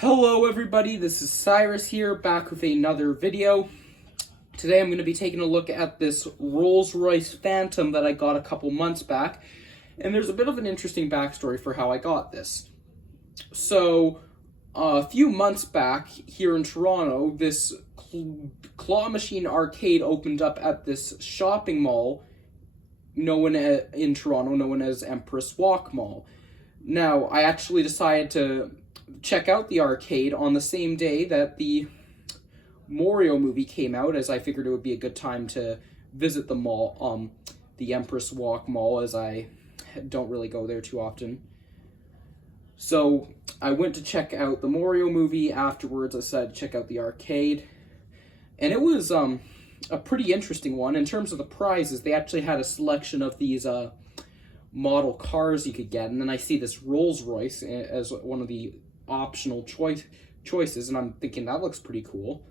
Hello everybody, this is Cyrus here, back with another video. Today I'm going to be taking a look at this Rolls-Royce Phantom that I got a couple months back, and there's a bit of an interesting backstory for how I got this. So, a few months back, here in Toronto, this claw machine arcade opened up at this shopping mall in Toronto known as Empress Walk Mall. Now, I actually decided to check out the arcade on the same day that the Mario movie came out, as I figured it would be a good time to visit the mall, the Empress Walk Mall, as I don't really go there too often. So I went to check out the Mario movie. Afterwards, I decided to check out the arcade, and it was a pretty interesting one. In terms of the prizes, they actually had a selection of these model cars you could get, and then I see this Rolls-Royce as one of the optional choices, and I'm thinking that looks pretty cool.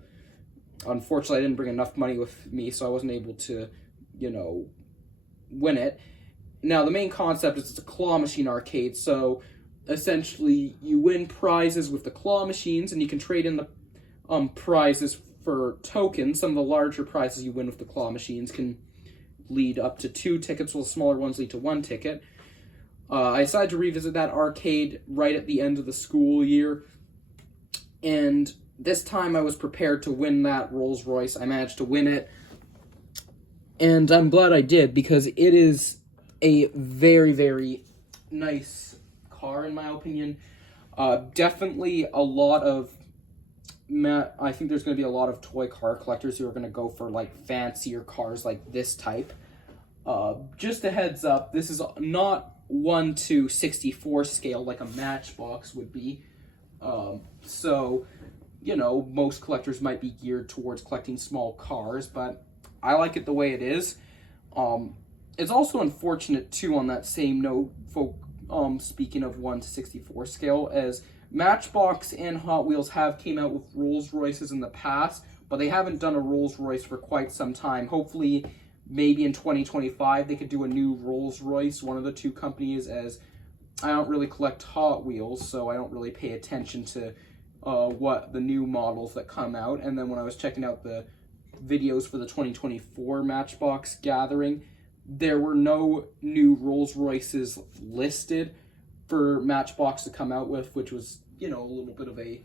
Unfortunately, I didn't bring enough money with me, so I wasn't able to, win it. Now, the main concept is it's a claw machine arcade, so essentially you win prizes with the claw machines, and you can trade in the prizes for tokens. Some of the larger prizes you win with the claw machines can lead up to 2 tickets, while the smaller ones lead to 1 ticket. I decided to revisit that arcade right at the end of the school year, and this time I was prepared to win that Rolls-Royce. I managed to win it, and I'm glad I did, because it is a very, very nice car, in my opinion. Definitely a lot of... I think there's going to be a lot of toy car collectors who are going to go for, fancier cars like this type. Just a heads up, this is not 1:64 scale like a Matchbox would be. So, most collectors might be geared towards collecting small cars, but I like it the way it is. It's also unfortunate, too, on that same note, speaking of 1:64 scale, as Matchbox and Hot Wheels have came out with Rolls-Royces in the past, but they haven't done a Rolls-Royce for quite some time. Hopefully, maybe in 2025, they could do a new Rolls-Royce, one of the two companies, as I don't really collect Hot Wheels, so I don't really pay attention to what the new models that come out. And then when I was checking out the videos for the 2024 Matchbox gathering, there were no new Rolls-Royces listed for Matchbox to come out with, which was, a little bit of a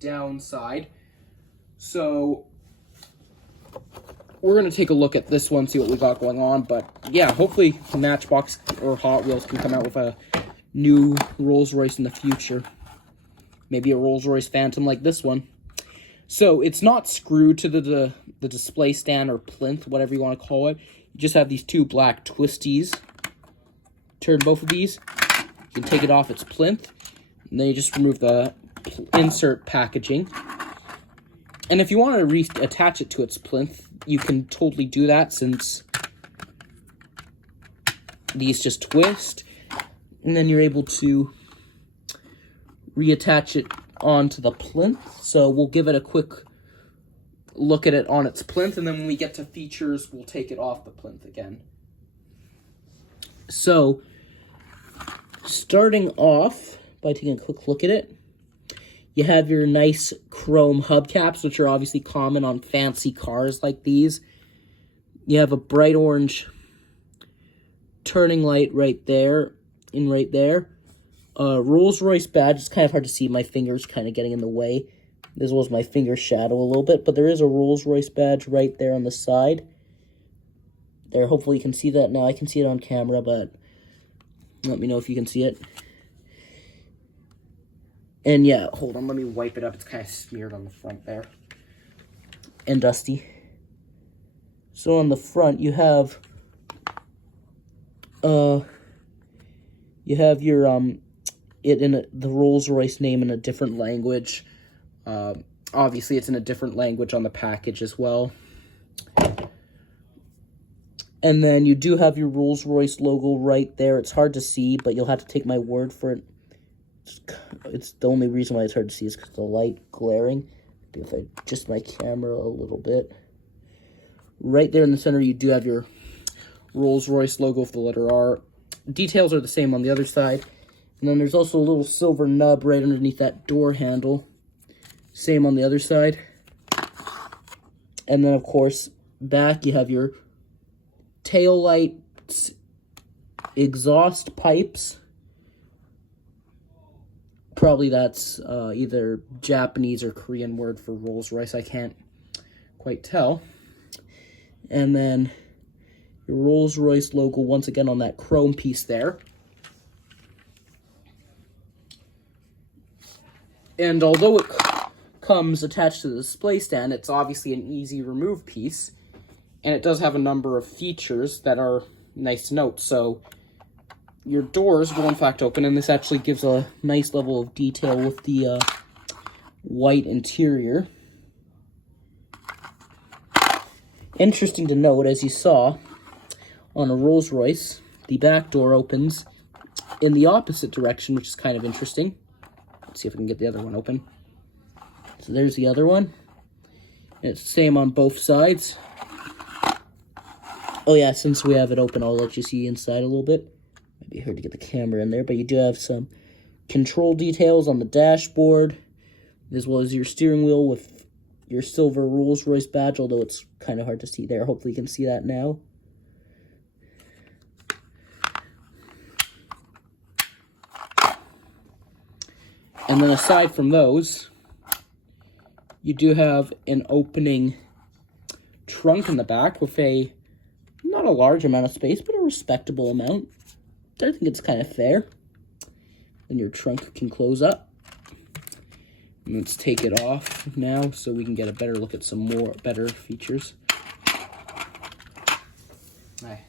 downside. So we're going to take a look at this one, see what we got going on. But yeah, hopefully Matchbox or Hot Wheels can come out with a new Rolls-Royce in the future. Maybe a Rolls-Royce Phantom like this one. So it's not screwed to the display stand or plinth, whatever you want to call it. You just have these 2 black twisties. Turn both of these. You can take it off its plinth. And then you just remove the insert packaging. And if you want to reattach it to its plinth, you can totally do that, since these just twist, and then you're able to reattach it onto the plinth. So we'll give it a quick look at it on its plinth, and then when we get to features, we'll take it off the plinth again. So, starting off by taking a quick look at it, you have your nice chrome hubcaps, which are obviously common on fancy cars like these. You have a bright orange turning light right there, Rolls-Royce badge. It's kind of hard to see, my fingers kind of getting in the way. This was my finger shadow a little bit, but there is a Rolls-Royce badge right there on the side. There, hopefully you can see that now. I can see it on camera, but let me know if you can see it. And yeah, hold on, let me wipe it up. It's kind of smeared on the front there. And dusty. So on the front, you have your the Rolls-Royce name in a different language. Obviously, it's in a different language on the package as well. And then you do have your Rolls-Royce logo right there. It's hard to see, but you'll have to take my word for it. It's the only reason why it's hard to see is because of the light glaring. If I adjust my camera a little bit. Right there in the center, you do have your Rolls-Royce logo with the letter R. Details are the same on the other side. And then there's also a little silver nub right underneath that door handle. Same on the other side. And then, of course, back you have your tail lights, exhaust pipes. Probably that's either Japanese or Korean word for Rolls-Royce. I can't quite tell. And then your Rolls-Royce logo once again on that chrome piece there. And although it comes attached to the display stand, it's obviously an easy remove piece. And it does have a number of features that are nice to note. So your doors will in fact open, and this actually gives a nice level of detail with the white interior. Interesting to note, as you saw on a Rolls-Royce, the back door opens in the opposite direction, which is kind of interesting. Let's see if I can get the other one open. So there's the other one. And it's the same on both sides. Oh yeah, since we have it open, I'll let you see inside a little bit. Maybe hard to get the camera in there, but you do have some control details on the dashboard, as well as your steering wheel with your silver Rolls-Royce badge, although it's kind of hard to see there. Hopefully you can see that now. And then aside from those, you do have an opening trunk in the back with not a large amount of space, but a respectable amount. I think it's kind of fair. Then your trunk can close up. And let's take it off now so we can get a better look at some better features. I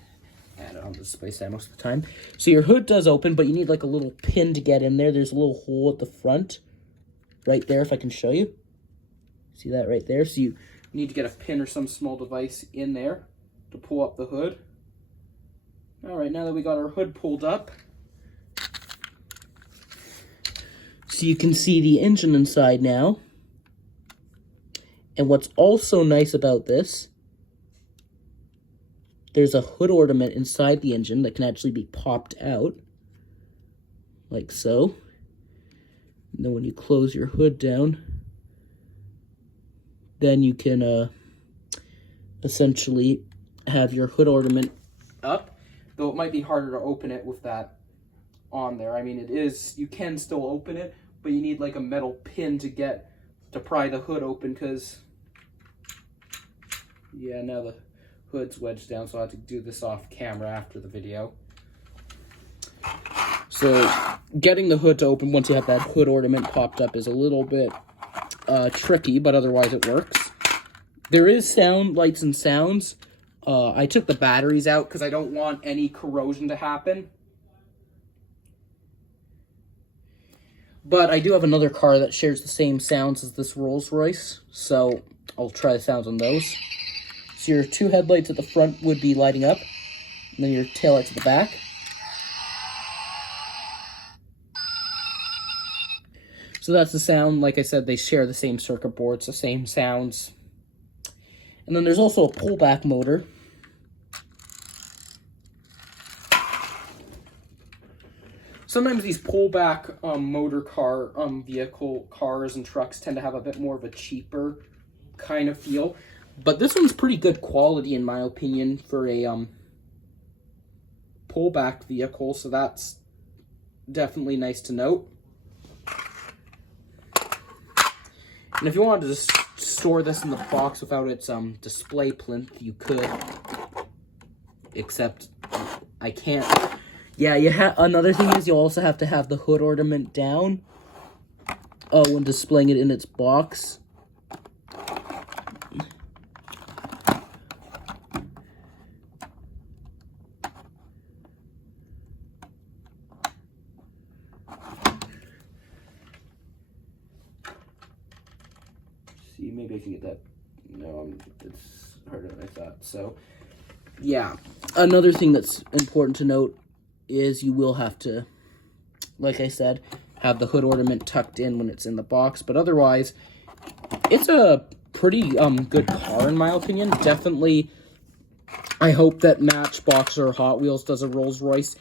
had it on the display stand most of the time. So your hood does open, but you need like a little pin to get in there. There's a little hole at the front right there, if I can show you. See that right there? So you need to get a pin or some small device in there to pull up the hood. All right, now that we got our hood pulled up, so you can see the engine inside now. And what's also nice about this, there's a hood ornament inside the engine that can actually be popped out, like so. And then when you close your hood down, then you can essentially have your hood ornament up, though it might be harder to open it with that on there. I mean, you can still open it, but you need like a metal pin to pry the hood open, because, yeah, now the hood's wedged down, so I have to do this off camera after the video. So getting the hood to open once you have that hood ornament popped up is a little bit tricky, but otherwise it works. There is lights and sounds. I took the batteries out because I don't want any corrosion to happen. But I do have another car that shares the same sounds as this Rolls-Royce, so I'll try the sounds on those. So your two headlights at the front would be lighting up, and then your taillights at the back. So that's the sound. Like I said, they share the same circuit board, it's the same sounds. And then there's also a pullback motor. Sometimes these pullback motor car vehicle cars and trucks tend to have a bit more of a cheaper kind of feel. But this one's pretty good quality in my opinion for a pullback vehicle, so that's definitely nice to note. And if you wanted to store this in the box without its display plinth, you could. Except I can't. Yeah, another thing is you'll also have to have the hood ornament down when displaying it in its box. See, maybe I can get that. No, it's harder than I thought. So, yeah. Another thing that's important to note is you will have to, like I said, have the hood ornament tucked in when it's in the box. But otherwise, it's a pretty good car in my opinion. Definitely, I hope that Matchbox or Hot Wheels does a Rolls-Royce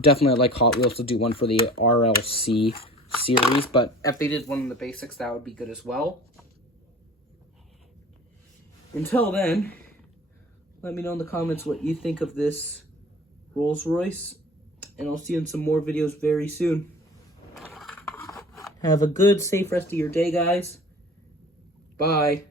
definitely I'd like Hot Wheels to do one for the RLC series, but if they did one in the basics, that would be good as well. Until then, let me know in the comments what you think of this Rolls-Royce, and I'll see you in some more videos very soon. Have a good, safe rest of your day, guys. Bye.